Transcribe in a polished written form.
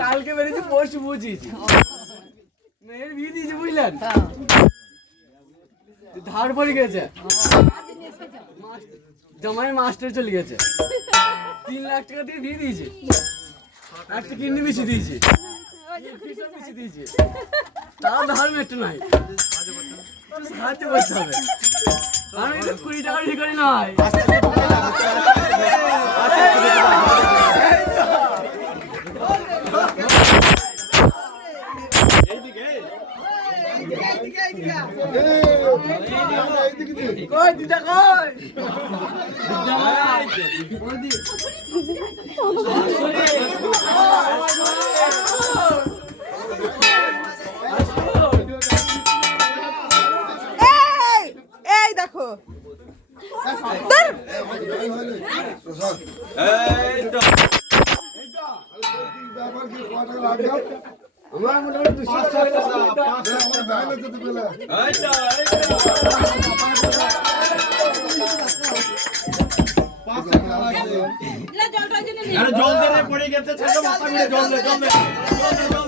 কালকে বেরিয়েছি পরশু বুঝিয়েছি মেয়ের বিয়ে দিয়েছি বুঝলেন ধার পড়ে গেছে জামাই মাস্টার চলে গেছে 3 লাখ টাকা দিয়ে বিয়ে দিয়েছে একটা কিডনি বেশি দিয়েছে দিয়েছে তাও ধার মেটে নাই সাহায্য করতে হবে আমি 20 টাকা দিয়ে করি নয় কই দিদা কই এই দেখো আমার মোটামুটি জল দে পড়ে গেছে জল দে